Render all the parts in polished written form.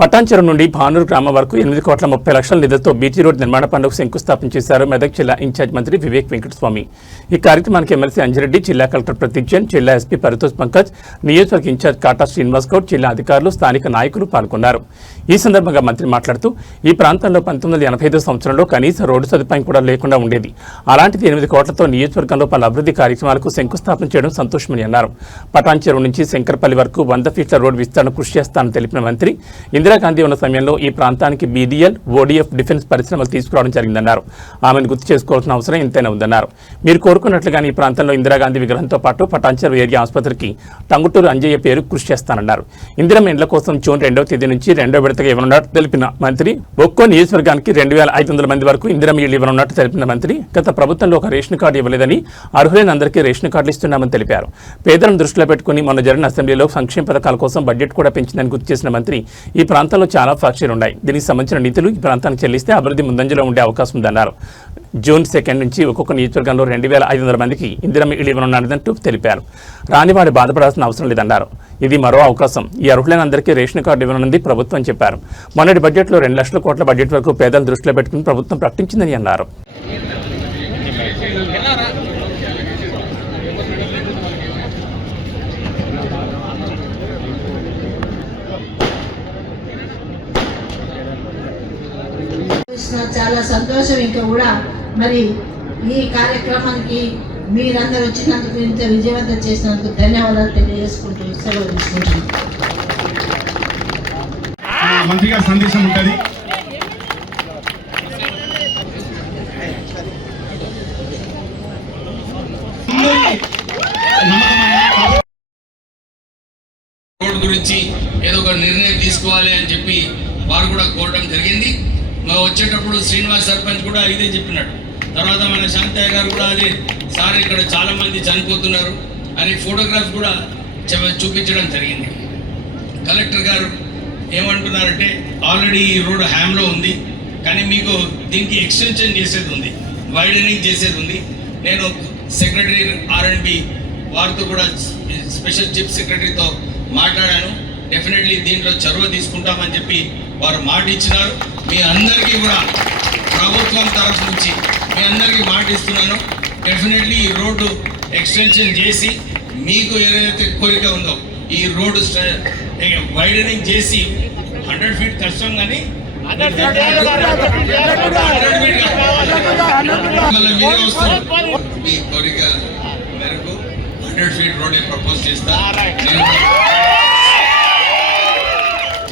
పటాన్చెరు నుండి భానూరు గ్రామం వరకు 8,30,00,000 నిధులతో బీటీ రోడ్ నిర్మాణ పనులకు శంకుస్థాపన చేశారు మెదక్ జిల్లా ఇన్ఛార్జ్ మంత్రి వివేక్ వెంకటస్వామి. ఈ కార్యక్రమానికి ఎమ్మెల్సీ అంజిరెడ్డి, జిల్లా కలెక్టర్ ప్రతీక్ జైన్, జిల్లా ఎస్పీ పరితోష్ పంకజ్, నియోజకవర్గ ఇన్ఛార్జ్ కాటా శ్రీనివాస్ గౌడ్, జిల్లా అధికారులు, స్థానిక నాయకులు పాల్గొన్నారు. ఈ సందర్భంగా మంత్రి మాట్లాడుతూ ఈ ప్రాంతంలో 1985 సంవత్సరంలో కనీస రోడ్డు సదుపాయం కూడా లేకుండా ఉండేది. అలాంటిది 8 కోట్లతో నియోజకవర్గంలో పలు అభివృద్ధి కార్యక్రమాలకు శంకుస్థాపన చేయడం సంతోషమని అన్నారు. పటాన్చెరు నుంచి శంకర్పల్లి వరకు 100 ఫీట్ల రోడ్డు విస్తరణ కృషి చేస్తానని తెలిపిన మంత్రి, ఇందిరాగాంధీ ఉన్న సమయంలో ఈ ప్రాంతానికి బీడీఎల్, ఓడీఎఫ్ డిఫెన్స్ పరిశ్రమలు తీసుకురావడం జరిగిందన్నారు. ఆమెను గుర్తు చేసుకోవాల్సిన అవసరం ఇంతైనా ఉందన్నారు. మీరు కోరుకున్నట్లుగానే ఈ ప్రాంతంలో ఇందిరాగాంధీ విగ్రహంతో పాటు పటాన్చెరు ఏరియా ఆసుపత్రికి టంగుటూరు అంజయ్య పేరు కృషి చేస్తానన్నారు. ఇందిరమ్మ ఇండ్ల కోసం జూన్ 2వ తేదీ నుంచి 2వ విడతగా ఇవ్వనున్నట్టు తెలిపిన మంత్రి, ఒక్కో నియోజకవర్గానికి 2,500 మంది వరకు ఇందిరమ్మ ఇళ్లు ఇవ్వనున్నట్టు తెలిపిన మంత్రి, గత ప్రభుత్వంలో ఒక రేషన్ కార్డు ఇవ్వలేదని అర్హులైన అందరికీ రేషన్ కార్డులు ఇస్తున్నామని తెలిపారు. పేదలను దృష్టిలో పెట్టుకుని మొన్న జరిగిన అసెంబ్లీలో సంక్షేమ పథకాల కోసం బడ్జెట్ కూడా పెంచిందని గుర్తు చేసిన మంత్రి, ఈ ప్రాంతంలో చాలా ఫ్యాక్టరీలు ఉన్నాయి. దీనికి సంబంధించిన నిధులు ఈ ప్రాంతానికి చెల్లిస్తే అభివృద్ధి ముందంజలో ఉండే అవకాశం ఉందన్నారు. జూన్ 2 నుంచి ఒక్కొక్క నియోజకవర్గంలో 2,500 మందికి ఇందిరమ్మ ఇళ్లు ఇవ్వనున్నారంటూ తెలిపారు. రానివాడు బాధపడాల్సిన అవసరం లేదన్నారు. ఇది మరో అవకాశం. ఈ అర్హులైన అందరికీ రేషన్ కార్డు ఇవ్వనున్నది ప్రభుత్వం చెప్పారు. మొన్నటి బడ్జెట్లో 2 లక్షల కోట్ల బడ్జెట్ వరకు పేదల దృష్టిలో పెట్టుకుని ప్రభుత్వం ప్రకటించిందని అన్నారు. చాలా సంతోషం. ఇంకా కూడా మరి ఈ కార్యక్రమానికి మీరందరూ వచ్చినందుకు, ఇంత విజయవంతం చేసినందుకు ధన్యవాదాలు తెలియజేసుకుంటూ సెలవు తీసుకుంటున్నాను. మంత్రి గారి సందేశం ఉంటుంది. రోడ్ గురించి ఏదో ఒక నిర్ణయం తీసుకోవాలి అని చెప్పి వారు కూడా కోరడం జరిగింది. వచ్చేటప్పుడు శ్రీనివాస్ సర్పంచ్ కూడా ఇదే చెప్పినట్టు, తర్వాత మన శాంతయ్య గారు కూడా అదే, సార్ ఇక్కడ చాలా మంది చనిపోతున్నారు అని ఫోటోగ్రాఫ్ కూడా చూపించడం జరిగింది. కలెక్టర్ గారు ఏమంటున్నారంటే, ఆల్రెడీ ఈ రోడ్ హ్యామ్లో ఉంది, కానీ మీకు దీనికి ఎక్స్టెన్షన్ చేసేది ఉంది, వైడనింగ్ చేసేది ఉంది. నేను సెక్రటరీ R&B వారితో కూడా, స్పెషల్ చీఫ్ సెక్రటరీతో మాట్లాడాను. డెఫినెట్లీ దీంట్లో చొరవ తీసుకుంటామని చెప్పి వారు మాట ఇచ్చినారు. మీ అందరికీ కూడా ప్రభుత్వం తరఫు నుంచి మీ అందరికీ మాట ఇస్తున్నాను. డెఫినెట్లీ ఈ రోడ్డు ఎక్స్టెన్షన్ చేసి, మీకు ఏదైతే కోరిక ఉందో ఈ రోడ్డు వైడనింగ్ చేసి 100 ఫీట్ కష్టం, కానీ 100 ఫీట్ మీ కోరిక మేరకు 100 ఫీట్ రోడ్ ప్రపోజ్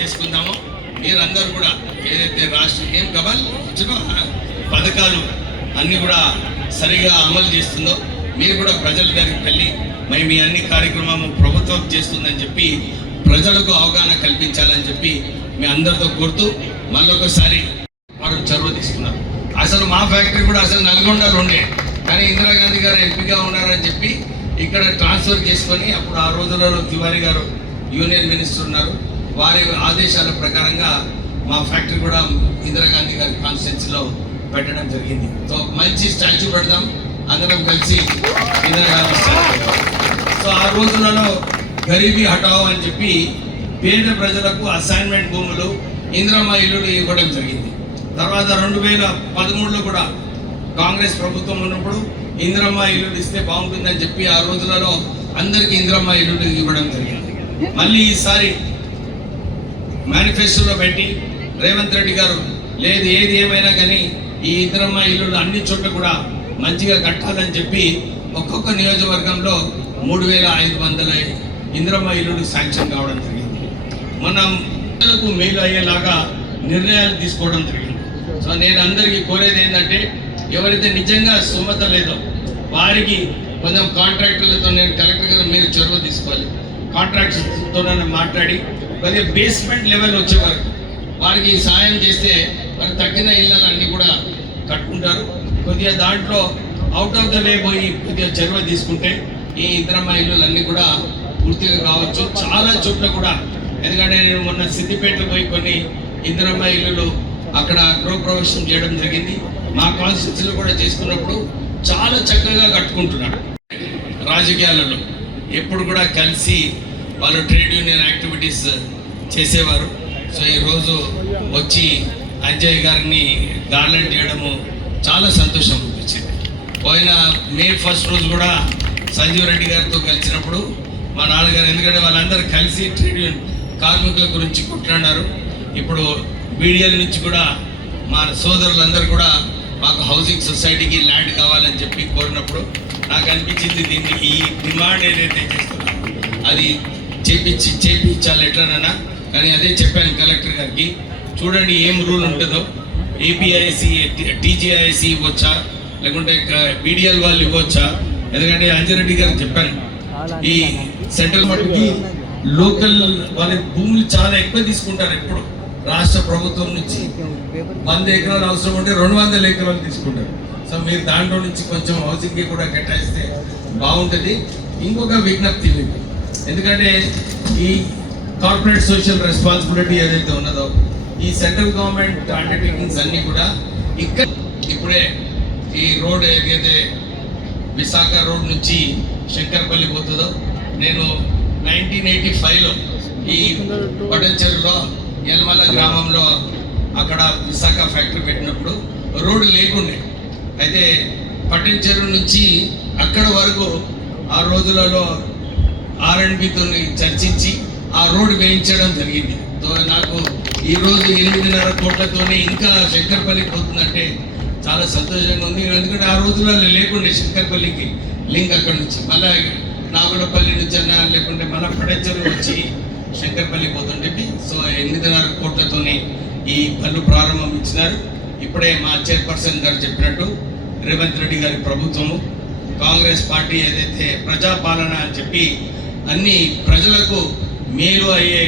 చేసుకుందాము. మీరందరూ కూడా ఏదైతే రాష్ట్రం పథకాలు అన్నీ కూడా సరిగా అమలు చేస్తుందో, మీరు కూడా ప్రజల దగ్గరికి వెళ్ళి మీ అన్ని కార్యక్రమము ప్రభుత్వం చేస్తుందని చెప్పి ప్రజలకు అవగాహన కల్పించాలని చెప్పి మీ అందరితో కోరుతూ మళ్ళొకసారి వారు చొరవ తీసుకున్నారు. అసలు మా ఫ్యాక్టరీ కూడా అసలు నల్గొండలో ఉండే, కానీ ఇందిరాగాంధీ గారు ఎంపీగా ఉన్నారని చెప్పి ఇక్కడ ట్రాన్స్ఫర్ చేసుకొని, అప్పుడు ఆ రోజులలో తివారీ గారు యూనియన్ మినిస్టర్ ఉన్నారు, వారి ఆదేశాల ప్రకారంగా మా ఫ్యాక్టరీ కూడా ఇందిరాగాంధీ గారి కాన్స్టిట్యున్సీలో పెట్టడం జరిగింది. సో మంచి స్టాచ్యూ పెడదాం అందరం కలిసి ఇందిరాగాంధీ స్టాచ్యూ. సో ఆ రోజులలో గరీబీ హటావో అని చెప్పి పేద ప్రజలకు అసైన్మెంట్ భూములు, ఇందిరమ్మ ఇల్లులు ఇవ్వడం జరిగింది. తర్వాత 2013లో కూడా కాంగ్రెస్ ప్రభుత్వం ఉన్నప్పుడు ఇందిరమ్మ ఇల్లులు ఇస్తే బాగుంటుందని చెప్పి ఆ రోజులలో అందరికీ ఇందిరమ్మ ఇల్లులు ఇవ్వడం జరిగింది. మళ్ళీ ఈసారి మేనిఫెస్టోలో పెట్టి రేవంత్ రెడ్డి గారు, లేదు ఏది ఏమైనా కానీ ఈ ఇందిరమ్మ ఇల్లులు అన్ని చోట్ల కూడా మంచిగా కట్టాలని చెప్పి ఒక్కొక్క నియోజకవర్గంలో 3,500 ఇందిరమ్మ ఇల్లులు శాంక్షన్ కావడం జరిగింది. మనం ప్రజలకు మేలు అయ్యేలాగా నిర్ణయాలు తీసుకోవడం జరిగింది. సో నేను అందరికీ కోరేది ఏంటంటే, ఎవరైతే నిజంగా స్తోమత లేదో వారికి కొంచెం కాంట్రాక్టర్లతో, నేను కలెక్టర్ గారు మీరు చొరవ తీసుకోవాలి, కాంట్రాక్టర్స్తో మాట్లాడి కొద్దిగా బేస్మెంట్ లెవెల్ వచ్చే వరకు వారికి సాయం చేస్తే వారు తగ్గిన ఇళ్ళన్నీ కూడా కట్టుకుంటారు. కొద్దిగా దాంట్లో అవుట్ ఆఫ్ ద వే పోయి కొద్దిగా చొరవ తీసుకుంటే ఈ ఇందిరమ్మ ఇళ్ళన్నీ కూడా పూర్తిగా కావచ్చు. చాలా చోట్ల కూడా, ఎందుకంటే నేను మొన్న సిద్దిపేటలో పోయి కొన్ని ఇందిరమ్మ ఇల్లులు అక్కడ గృహప్రవేశం చేయడం జరిగింది. మా కాన్స్టిట్యూన్సీలో కూడా చేసుకున్నప్పుడు చాలా చక్కగా కట్టుకుంటున్నారు. రాజకీయాలలో ఎప్పుడు కూడా కలిసి వాళ్ళు ట్రేడ్ యూనియన్ యాక్టివిటీస్ చేసేవారు. సో ఈరోజు వచ్చి అంజయ్ గారిని గార్లెండ్ చేయడము చాలా సంతోషం అనిపించింది. పోయిన మే 1 రోజు కూడా సంజీవ్ రెడ్డి గారితో కలిసినప్పుడు మా నాన్నగారు, ఎందుకంటే వాళ్ళందరూ కలిసి ట్రేడ్ యూనియన్ కార్మికుల గురించి కొట్లాడారు. ఇప్పుడు బీడీఎల్ నుంచి కూడా మా సోదరులందరూ కూడా మాకు హౌసింగ్ సొసైటీకి ల్యాండ్ కావాలని చెప్పి కోరినప్పుడు నాకు అనిపించింది దీన్ని ఈ డిమాండ్ ఏదైతే చేస్తున్నారో అది చేపించాలి ఎట్లనన్నా. కానీ అదే చెప్పాను కలెక్టర్ గారికి, చూడండి ఏం రూల్ ఉంటుందో, ఏపీఐసి టీజీఐసి ఇవ్వచ్చా లేకుంటే బీడీఎల్ వాళ్ళు ఇవ్వచ్చా. ఎందుకంటే అంజిరెడ్డి గారు చెప్పాను, ఈ సెంట్రల్ మట్టుకి లోకల్ వాళ్ళ భూములు చాలా ఎక్కువ తీసుకుంటారు. ఎప్పుడు రాష్ట్ర ప్రభుత్వం నుంచి 100 ఎకరాలు అవసరం ఉంటే 200 ఎకరాలు తీసుకుంటారు. సో మీరు దాంట్లో నుంచి కొంచెం హౌసింగ్కి కూడా కేటాయిస్తే బాగుంటుంది. ఇంకొక విజ్ఞప్తి మీకు, ఎందుకంటే ఈ కార్పొరేట్ సోషల్ రెస్పాన్సిబిలిటీ ఏదైతే ఉన్నదో ఈ సెంట్రల్ గవర్నమెంట్ అండర్టేకింగ్స్ అన్నీ కూడా ఇక్కడ ఇప్పుడే ఈ రోడ్ ఏదైతే విశాఖ రోడ్ నుంచి శంకర్పల్లి పోతుందో, నేను 1985లో ఈ పటంచెరులో యలమల గ్రామంలో అక్కడ విశాఖ ఫ్యాక్టరీ పెట్టినప్పుడు రోడ్డు లేకుండే. అయితే పటంచెరు నుంచి అక్కడ వరకు ఆ రోజులలో R&Bతో చర్చించి ఆ రోడ్డు వేయించడం జరిగింది. నాకు ఈరోజు 8.5 కోట్లతోనే ఇంకా శంకర్పల్లికి పోతుందంటే చాలా సంతోషంగా ఉంది. ఎందుకంటే ఆ రోజులలో లేకుండే శంకర్పల్లికి లింక్ అక్కడ నుంచి మళ్ళీ నాగులపల్లి నుంచి అన్నా లేకుంటే మళ్ళీ పటంచెరు వచ్చి శంకర్పల్లి పోతుంటే. సో 8.5 కోట్లతోనే ఈ పనులు ప్రారంభం ఇచ్చినారు. ఇప్పుడే మా చైర్పర్సన్ గారు చెప్పినట్టు రేవంత్ రెడ్డి గారి ప్రభుత్వము, కాంగ్రెస్ పార్టీ ఏదైతే ప్రజాపాలన అని చెప్పి అన్ని ప్రజలకు మేలు అయ్యే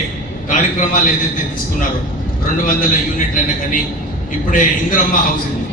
కార్యక్రమాలు ఏదైతే తీసుకున్నారో 200 యూనిట్లైనా కానీ ఇప్పుడే ఇందిరమ్మ హౌసింగ్